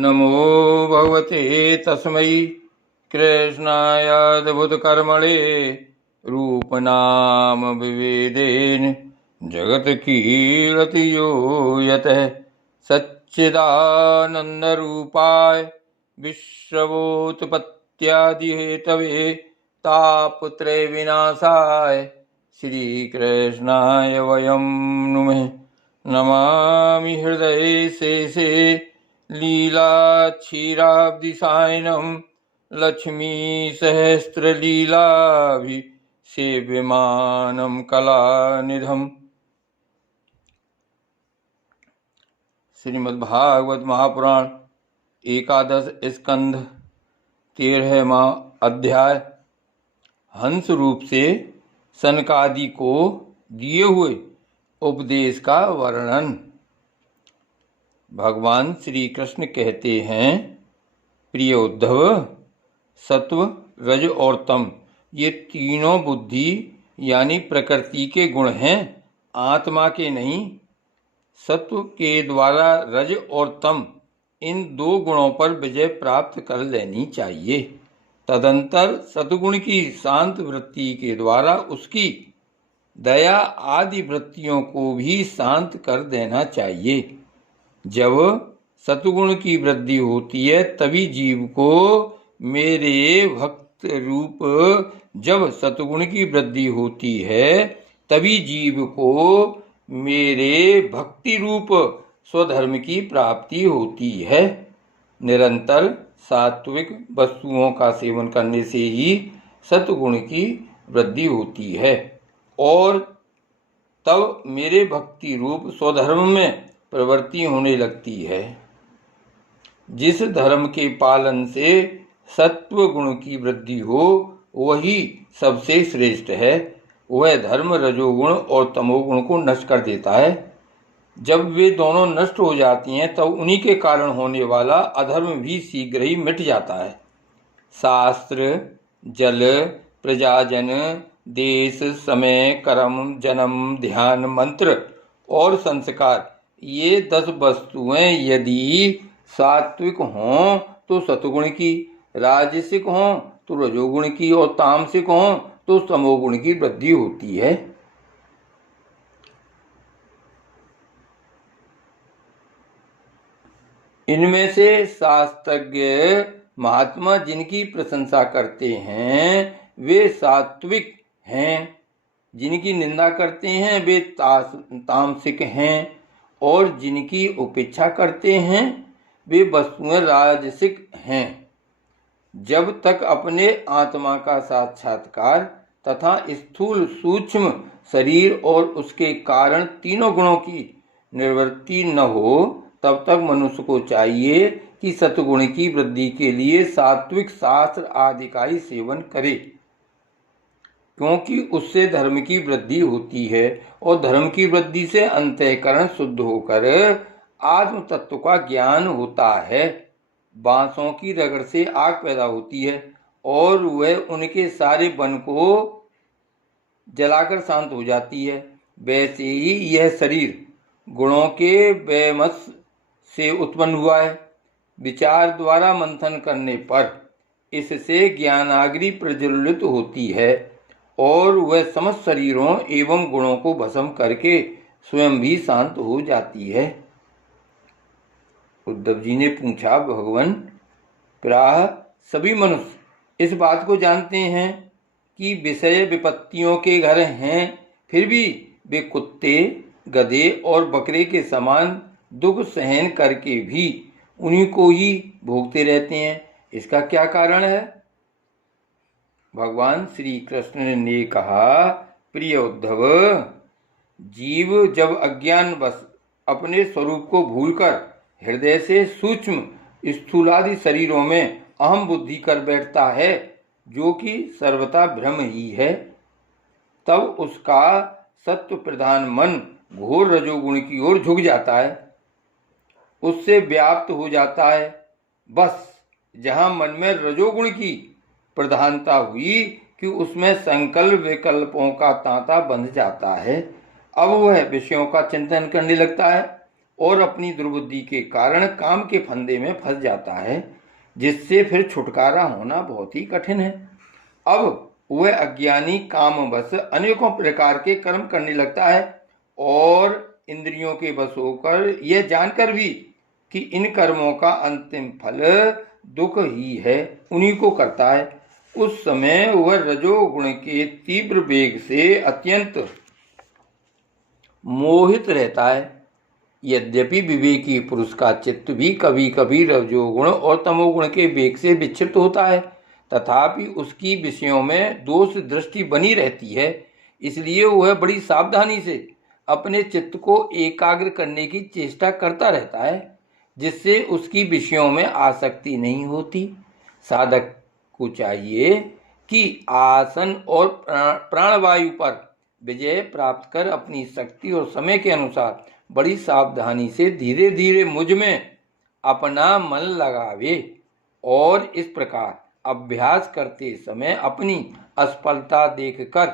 नमो भगवते तस्मै कृष्णायाद्भुतकर्मणे रूपनाम विवेदेन जगत्कीर्ति यो यतः सच्चिदानन्दरूपाय विश्वोत्पत्त्यादिहेतवे तापत्रय विनाशाय श्रीकृष्णाय वयं नुमः। नमामि हृदये शेषे लीलाक्षीराब्धिसायनं लक्ष्मीसहस्रलीलाभिसेव्यमानं कलानिधम्। श्रीमद्भागवत महापुराण एकादश स्कंध 13वां अध्याय हंस रूप से सनकादि को दिए हुए उपदेश का वर्णन। भगवान श्री कृष्ण कहते हैं, प्रिय उद्धव, सत्व, रज और तम ये तीनों बुद्धि यानी प्रकृति के गुण हैं, आत्मा के नहीं। सत्व के द्वारा रज और तम इन दो गुणों पर विजय प्राप्त कर लेनी चाहिए। तदंतर सतगुण की शांत वृत्ति के द्वारा उसकी दया आदि वृत्तियों को भी शांत कर देना चाहिए। जब सतगुण की वृद्धि होती है तभी जीव को मेरे भक्त रूप जब सतगुण की वृद्धि होती है तभी जीव को मेरे भक्ति रूप स्वधर्म की प्राप्ति होती है। निरंतर सात्विक वस्तुओं का सेवन करने से ही सतगुण की वृद्धि होती है और तब मेरे भक्ति रूप स्वधर्म में प्रवृत्ति होने लगती है। जिस धर्म के पालन से सत्व गुण की वृद्धि हो वही सबसे श्रेष्ठ है। वह धर्म रजोगुण और तमोगुण को नष्ट कर देता है। जब वे दोनों नष्ट हो जाती हैं तब उन्हीं के कारण होने वाला अधर्म भी शीघ्र ही मिट जाता है। शास्त्र, जल, प्रजाजन, देश, समय, कर्म, जन्म, ध्यान, मंत्र और संस्कार ये 10 वस्तुएं यदि सात्विक हों तो सतगुण की, राजसिक हों तो रजोगुण की और तामसिक हों तो तमोगुण की वृद्धि होती है। इनमें से शास्त्रज्ञ महात्मा जिनकी प्रशंसा करते हैं वे सात्विक हैं, जिनकी निंदा करते हैं वे तामसिक हैं और जिनकी उपेक्षा करते हैं वे वस्तुएं राजसिक हैं। जब तक अपने आत्मा का साक्षात्कार तथा स्थूल सूक्ष्म शरीर और उसके कारण तीनों गुणों की निवृत्ति न हो तब तक मनुष्य को चाहिए कि सतगुण की वृद्धि के लिए सात्विक शास्त्र आदि का ही सेवन करे, क्योंकि उससे धर्म की वृद्धि होती है और धर्म की वृद्धि से अंतःकरण शुद्ध होकर आत्म तत्व का ज्ञान होता है। बांसों की रगड़ से आग पैदा होती है और वह उनके सारे बन को जलाकर शांत हो जाती है। वैसे ही यह शरीर गुणों के वैमस से उत्पन्न हुआ है। विचार द्वारा मंथन करने पर इससे ज्ञानाग्नि प्रज्वलित होती है और वह समस्त शरीरों एवं गुणों को भस्म करके स्वयं भी शांत हो जाती है। उद्धव जी ने पूछा, भगवान, प्रायः सभी मनुष्य इस बात को जानते हैं कि विषय विपत्तियों के घर हैं, फिर भी वे कुत्ते, गधे और बकरे के समान दुख सहन करके भी उन्हीं को ही भोगते रहते हैं। इसका क्या कारण है? भगवान श्री कृष्ण ने कहा, प्रिय उद्धव, जीव जब अज्ञानवश अपने स्वरूप को भूलकर हृदय से सूक्ष्म स्थूलादि शरीरों में अहम बुद्धि कर बैठता है, जो कि सर्वथा भ्रम ही है, तब उसका सत्व प्रधान मन घोर रजोगुण की ओर झुक जाता है, उससे व्याप्त हो जाता है। बस जहां मन में रजोगुण की प्रधानता हुई कि उसमें संकल्प विकल्पों का तांता बंध जाता है, अब वह विषयों का चिंतन करने लगता है और अपनी दुर्बुद्धि के कारण काम के फंदे में फंस जाता है, जिससे फिर छुटकारा होना बहुत ही कठिन है। अब वह अज्ञानी कामवश अनेकों प्रकार के कर्म करने लगता है और इंद्रियों के वश होकर यह जानकर भी कि इन कर्मों का अंतिम फल दुख ही है, उन्हीं को करता है। उस समय वह रजोगुण के तीव्र वेग से अत्यंत मोहित रहता है। यद्यपि विवेकी पुरुष का चित्त भी कभी कभी रजोगुण और तमोगुण के वेग से विक्षिप्त होता है, तथापि उसकी विषयों में दोष दृष्टि बनी रहती है। इसलिए वह बड़ी सावधानी से अपने चित्त को एकाग्र करने की चेष्टा करता रहता है, जिससे उसकी विषयों में आसक्ति नहीं होती। साधक को चाहिए कि आसन और प्राणवायु पर विजय प्राप्त कर अपनी शक्ति और समय के अनुसार बड़ी सावधानी से धीरे धीरे मुझ में अपना मन लगावे और इस प्रकार अभ्यास करते समय अपनी असफलता देखकर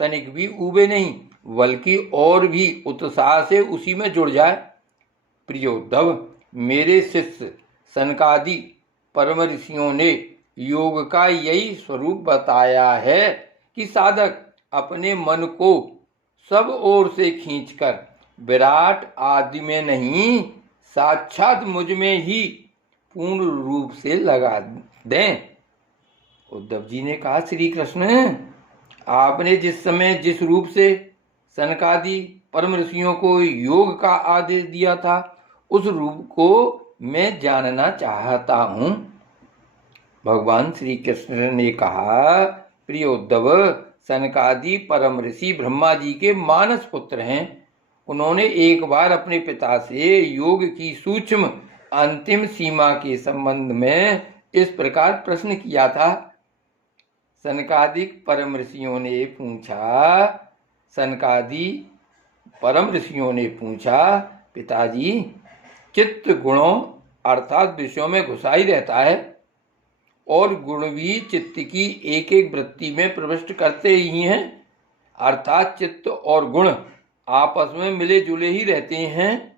तनिक भी ऊबे नहीं, बल्कि और भी उत्साह से उसी में जुड़ जाए। प्रियोद्धव, मेरे शिष्य सनकादि परम ऋषियों ने योग का यही स्वरूप बताया है कि साधक अपने मन को सब ओर से खींचकर विराट आदि में नहीं, साक्षात मुझ में ही पूर्ण रूप से लगा दें। उद्धव जी ने कहा, श्री कृष्ण, आपने जिस समय जिस रूप से सनकादि परम ऋषियों को योग का आदेश दिया था, उस रूप को मैं जानना चाहता हूं। भगवान श्री कृष्ण ने कहा, प्रिय उद्धव, सनकादि परम ऋषि ब्रह्मा जी के मानस पुत्र हैं। उन्होंने एक बार अपने पिता से योग की सूक्ष्म अंतिम सीमा के संबंध में इस प्रकार प्रश्न किया था। सनकादिक परम ऋषियों ने पूछा, पिताजी, चित्त गुणों अर्थात विषयों में घुसाई रहता है और गुण भी चित्त की एक एक वृत्ति में प्रविष्ट करते ही हैं, अर्थात चित्त और गुण आपस में मिले जुले ही रहते हैं।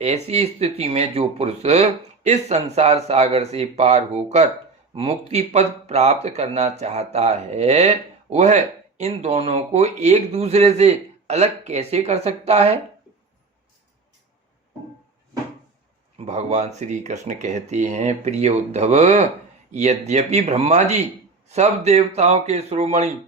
ऐसी स्थिति में जो पुरुष इस संसार सागर से पार होकर मुक्ति पद प्राप्त करना चाहता है, वह इन दोनों को एक दूसरे से अलग कैसे कर सकता है? भगवान श्री कृष्ण कहते हैं, प्रिय उद्धव, यद्यपि ब्रह्मा जी सब देवताओं के शिरोमणि,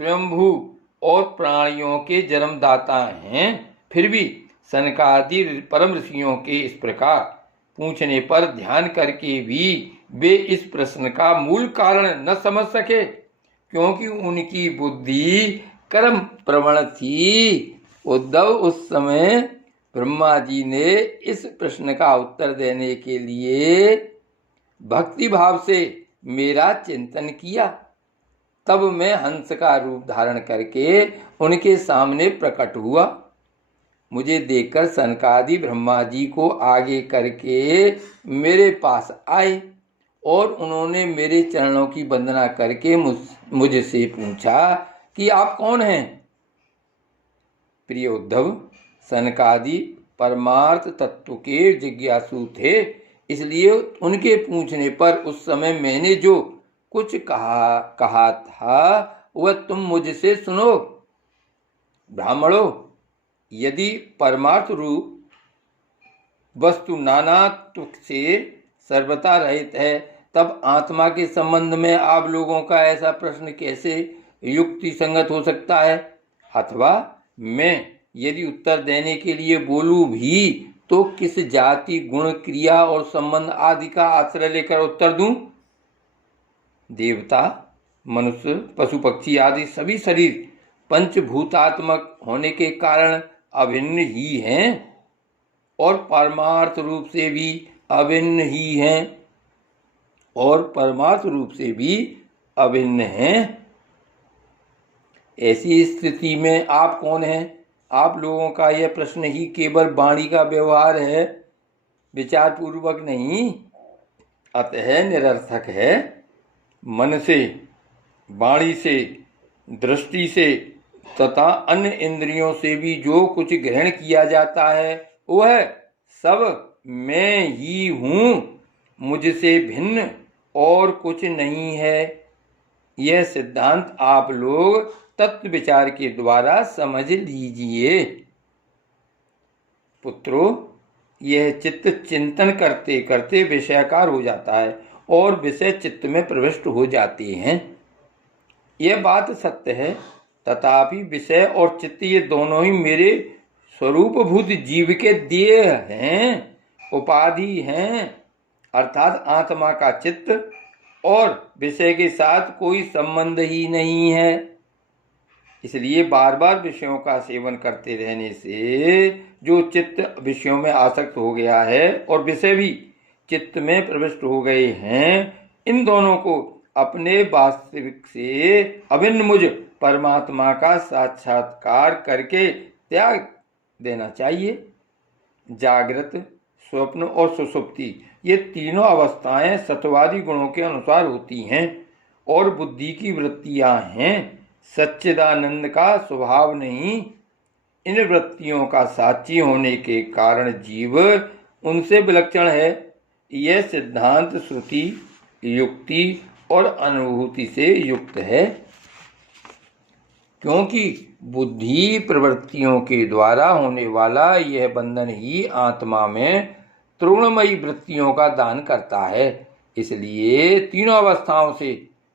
स्वयंभू और प्राणियों के जन्मदाता हैं, फिर भी सनकादि परम ऋषियों के इस प्रकार पूछने पर ध्यान करके भी वे इस प्रश्न का मूल कारण न समझ सके, क्योंकि उनकी बुद्धि कर्म प्रवण थी। उद्धव, उस समय ब्रह्मा जी ने इस प्रश्न का उत्तर देने के लिए भक्ति भाव से मेरा चिंतन किया। तब मैं हंस का रूप धारण करके उनके सामने प्रकट हुआ। मुझे देखकर सनकादि ब्रह्मा जी को आगे करके मेरे पास आए और उन्होंने मेरे चरणों की वंदना करके मुझसे पूछा कि आप कौन हैं? प्रिय उद्धव, सनकादि परमार्थ तत्व के जिज्ञासु थे, इसलिए उनके पूछने पर उस समय मैंने जो कुछ कहा था वह तुम मुझसे सुनो। ब्राह्मणों, यदि परमार्थ रूप वस्तु नानात्व से सर्वथा रहित है, तब आत्मा के संबंध में आप लोगों का ऐसा प्रश्न कैसे युक्ति संगत हो सकता है? अथवा मैं यदि उत्तर देने के लिए बोलूं भी तो किस जाति, गुण, क्रिया और संबंध आदि का आश्रय लेकर उत्तर दूं? देवता, मनुष्य, पशु पक्षी आदि सभी शरीर पंचभूतात्मक होने के कारण अभिन्न ही हैं और परमार्थ रूप से भी अभिन्न ही हैं ऐसी स्थिति में आप कौन हैं? आप लोगों का यह प्रश्न ही केवल वाणी का व्यवहार है, विचार पूर्वक नहीं, अतः निरर्थक है। मन से, वाणी से, दृष्टि से तथा अन्य इंद्रियों से भी जो कुछ ग्रहण किया जाता है वह सब मैं ही हूँ, मुझसे भिन्न और कुछ नहीं है। यह सिद्धांत आप लोग तत्व विचार के द्वारा समझ लीजिए। पुत्रों, यह चित्त चिंतन करते करते विषयाकार हो जाता है और विषय चित्त में प्रविष्ट हो जाते हैं। यह बात सत्य है, तथापि विषय और चित्त ये दोनों ही मेरे स्वरूपभूत जीव के देह हैं, उपाधि हैं, अर्थात आत्मा का चित्त और विषय के साथ कोई संबंध ही नहीं है। इसलिए बार बार विषयों का सेवन करते रहने से जो चित्त विषयों में आसक्त हो गया है और विषय भी चित्त में प्रविष्ट हो गए हैं, इन दोनों को अपने वास्तविक से अभिन्न मुझ परमात्मा का साक्षात्कार करके त्याग देना चाहिए। जागृत, स्वप्न और सुषुप्ति ये तीनों अवस्थाएं सत्वादी गुणों के अनुसार होती हैं और बुद्धि की वृत्तियां हैं, सच्चिदानंद का स्वभाव नहीं। इन वृत्तियों का साक्षी होने के कारण जीव उनसे विलक्षण है। यह सिद्धांत श्रुति, युक्ति और अनुभूति से युक्त है, क्योंकि बुद्धि प्रवृत्तियों के द्वारा होने वाला यह बंधन ही आत्मा में तृणमयी वृत्तियों का दान करता है। इसलिए तीनों अवस्थाओं से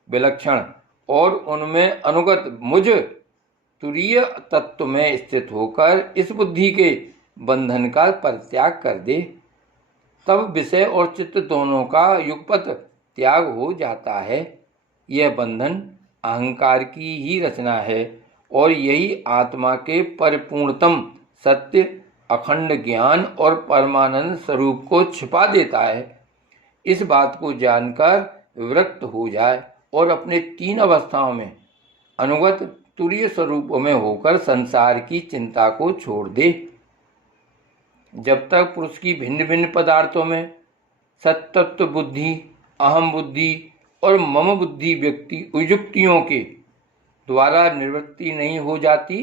विलक्षण और उनमें अनुगत मुझ तुरीय तत्व में स्थित होकर इस बुद्धि के बंधन का परित्याग कर दे, तब विषय और चित्त दोनों का युगपत त्याग हो जाता है। यह बंधन अहंकार की ही रचना है और यही आत्मा के परिपूर्णतम सत्य, अखंड ज्ञान और परमानंद स्वरूप को छिपा देता है। इस बात को जानकर विरक्त हो जाए और अपने तीन अवस्थाओं में अनुगत तुरीय स्वरूपों में होकर संसार की चिंता को छोड़ दे। जब तक पुरुष की भिन्न भिन्न पदार्थों में सत्तत्व बुद्धि, अहम बुद्धि और मम बुद्धि व्यक्ति युक्तियों के द्वारा निवृत्ति नहीं हो जाती,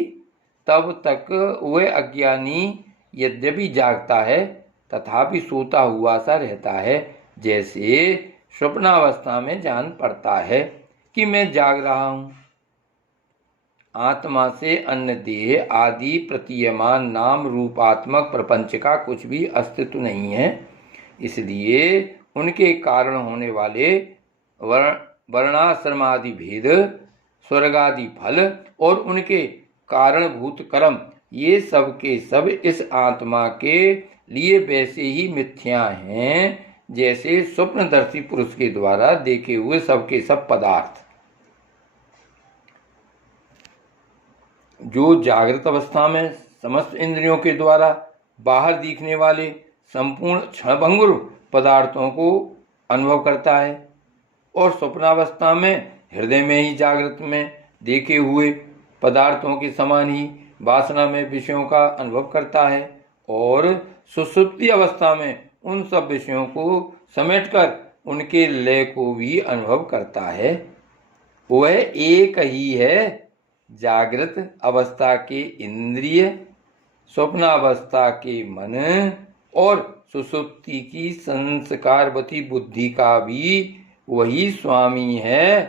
तब तक वह अज्ञानी यद्यपि जागता है तथापि सोता हुआ सा रहता है। जैसे स्वप्नावस्था में जान पड़ता है कि मैं जाग रहा हूँ। आत्मा से अन्य देह आदि प्रतीयमान नाम रूपात्मक प्रपंच का कुछ भी अस्तित्व नहीं है। इसलिए उनके कारण होने वाले वर्णाश्रमादि भेद, स्वर्गादि फल और उनके कारणभूत कर्म ये सब के सब इस आत्मा के लिए वैसे ही मिथ्या हैं जैसे स्वप्नदर्शी पुरुष के द्वारा देखे हुए सबके सब पदार्थ। जो जागृत अवस्था में समस्त इंद्रियों के द्वारा बाहर दिखने वाले संपूर्ण क्षणभंगुर पदार्थों को अनुभव करता है और स्वप्नावस्था में हृदय में ही जागृत में देखे हुए पदार्थों के समान ही वासना में विषयों का अनुभव करता है और सुषुप्ति अवस्था में उन सब विषयों को समेटकर उनके लय को भी अनुभव करता है। वह एक ही है। जागृत अवस्था के इंद्रिय, स्वप्नावस्था के मन और सुषुप्ति की संस्कारवती बुद्धि का भी वही स्वामी है,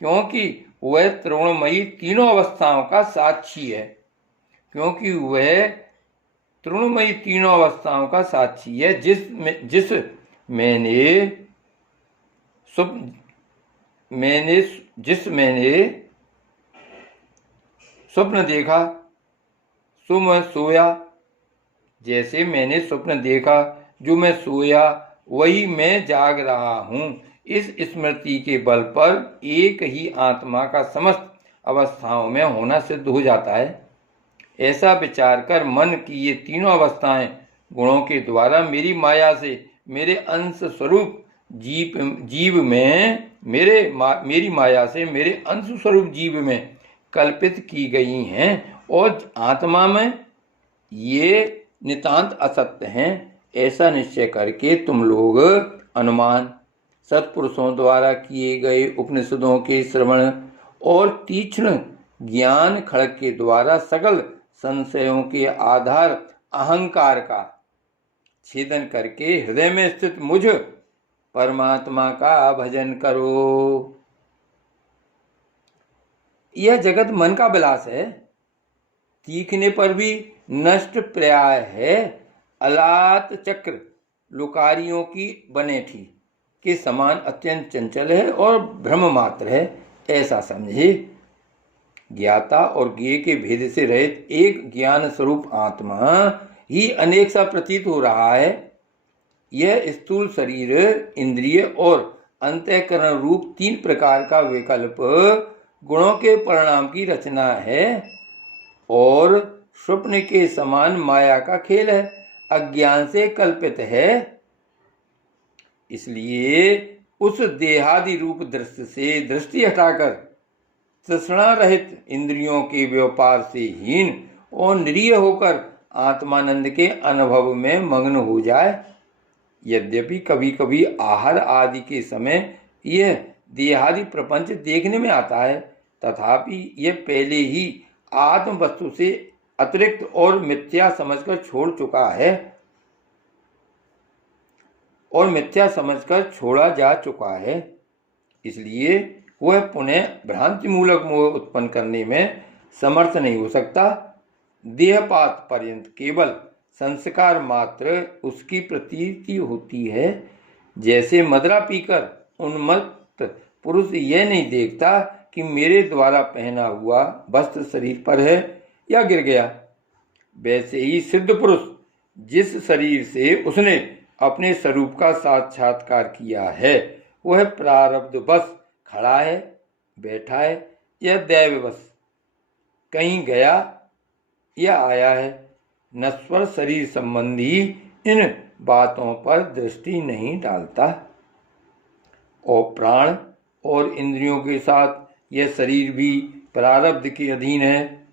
क्योंकि वह तृणमयी तीनों अवस्थाओं का साक्षी है। क्योंकि वह तृणमयी तीनों अवस्थाओं का साक्षी है जिस मैंने स्वप्न देखा सो मैं सोया। जैसे मैंने स्वप्न देखा जो मैं सोया, वही मैं जाग रहा हूँ। इस स्मृति के बल पर एक ही आत्मा का समस्त अवस्थाओं में होना सिद्ध हो जाता है। ऐसा विचार कर मन की ये तीनों अवस्थाएं गुणों के द्वारा मेरी माया से मेरे अंश स्वरूप जीव में मेरी माया से मेरे अंश स्वरूप जीव में कल्पित की गई हैं और आत्मा में ये नितांत असत्य हैं। ऐसा निश्चय करके तुम लोग अनुमान, सत्पुरुषों द्वारा किए गए उपनिषदों के श्रवण और तीक्ष्ण ज्ञान खड़ग के द्वारा सकल संशयों के आधार अहंकार का छेदन करके हृदय में स्थित मुझ परमात्मा का भजन करो। यह जगत मन का विलास है, तीखने पर भी नष्ट प्राय है। अलात चक्र लुकारियों की बनेठी के समान अत्यंत चंचल है और भ्रम मात्र है, ऐसा समझे। ज्ञाता और ज्ञेय के भेद से रहित एक ज्ञान स्वरूप आत्मा ही अनेक सा प्रतीत हो रहा है। यह स्थूल शरीर, इंद्रिय और अंतःकरण रूप 3 प्रकार का विकल्प गुणों के परिणाम की रचना है और स्वप्न के समान माया का खेल है, अज्ञान से कल्पित है। इसलिए उस देहादि रूप दृश्य से दृष्टि हटाकर तृष्णा रहित इंद्रियों के व्यापार से हीन और निरीह होकर आत्मानंद के अनुभव में मग्न हो जाए। यद्यपि कभी कभी आहार आदि के समय यह देहादि प्रपंच देखने में आता है, तथापि यह पहले ही आत्म वस्तु से अतिरिक्त और मिथ्या समझकर छोड़ा जा चुका है। इसलिए वह पुनः भ्रांति मूलक मोह उत्पन्न करने में समर्थ नहीं हो सकता। देहपात पर्यंत केवल संस्कार मात्र उसकी प्रतीति होती है। जैसे मदिरा पीकर उन्मत्त पुरुष यह नहीं देखता कि मेरे द्वारा पहना हुआ वस्त्र शरीर पर है या गिर गया, वैसे ही सिद्ध पुरुष जिस शरीर से उसने अपने स्वरूप का साक्षात्कार किया है वह प्रारब्ध बस खड़ा है, बैठा है या दैववश कहीं गया या आया है। नश्वर शरीर संबंधी इन बातों पर दृष्टि नहीं डालता और प्राण और इंद्रियों के साथ यह शरीर भी प्रारब्ध के अधीन है।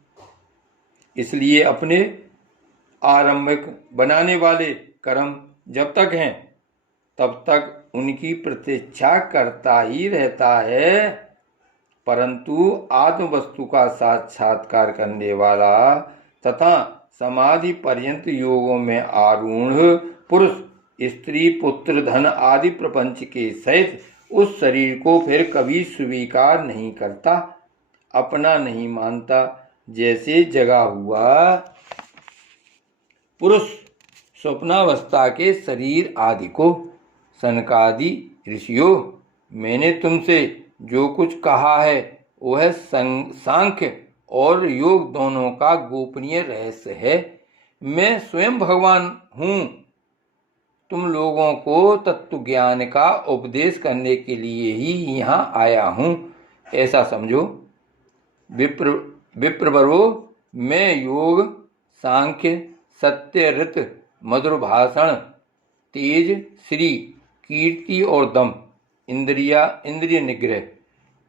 इसलिए अपने आरंभिक बनाने वाले कर्म जब तक हैं तब तक उनकी प्रतीक्षा करता ही रहता है, परंतु आत्म वस्तु का साक्षात्कार करने वाला तथा समाधि पर्यंत योगों में आरूढ़ पुरुष स्त्री पुत्र धन आदि प्रपंच के सहित उस शरीर को फिर कभी स्वीकार नहीं करता, अपना नहीं मानता। जैसे जगा हुआ पुरुष स्वप्नावस्था के शरीर आदि को। सनकादि ऋषियों, मैंने तुमसे जो कुछ कहा है वह सांख्य और योग दोनों का गोपनीय रहस्य है। मैं स्वयं भगवान हूँ, तुम लोगों को तत्व ज्ञान का उपदेश करने के लिए ही यहाँ आया हूँ, ऐसा समझो। विप्रवरो, मैं योग, सांख्य, सत्य, ऋत, मधुर भाषण, तेज, श्री, कीर्ति और दम, इंद्रिय निग्रह,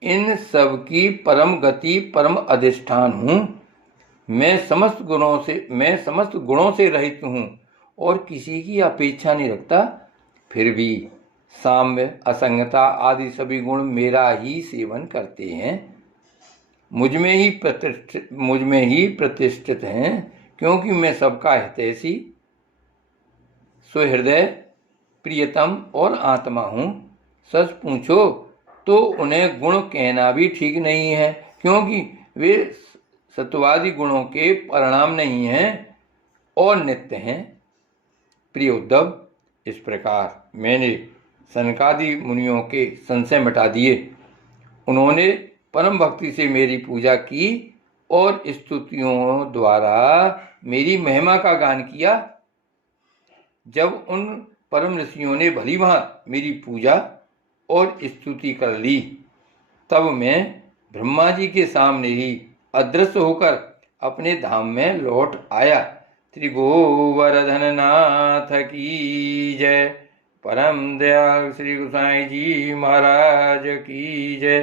इन सब की परम गति परम अधिष्ठान हूँ। मैं समस्त गुणों से रहित हूँ और किसी की अपेक्षा नहीं रखता। फिर भी साम्य, असंगता आदि सभी गुण मेरा ही सेवन करते हैं, मुझ में ही प्रतिष्ठित हैं, क्योंकि मैं सबका हितैषी, सुहृदय, प्रियतम और आत्मा हूँ। सच पूछो तो उन्हें गुण कहना भी ठीक नहीं है, क्योंकि वे सत्वादि गुणों के परिणाम नहीं हैं और नित्य हैं। प्रिय उद्धव, इस प्रकार मैंने सनकादि मुनियों के संशय मिटा दिए। उन्होंने परम भक्ति से मेरी पूजा की और स्तुतियों द्वारा मेरी महिमा का गान किया। जब उन परम ऋषियों ने भली भांति मेरी पूजा और स्तुति कर ली, तब मैं ब्रह्मा जी के सामने ही अदृश्य होकर अपने धाम में लौट आया। श्री गोवर्धन नाथ की जय। परम दयाल श्री गोसाई जी महाराज की जय।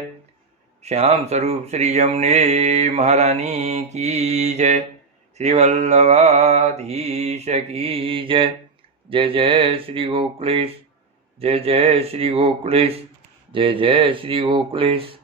श्याम स्वरूप श्री यमुने महारानी की जय। श्री वल्लभाधीश की जय। जय जय श्री गोकुलेश, जय जय श्री गोकुलेश, जय जय श्री गोकुलेश।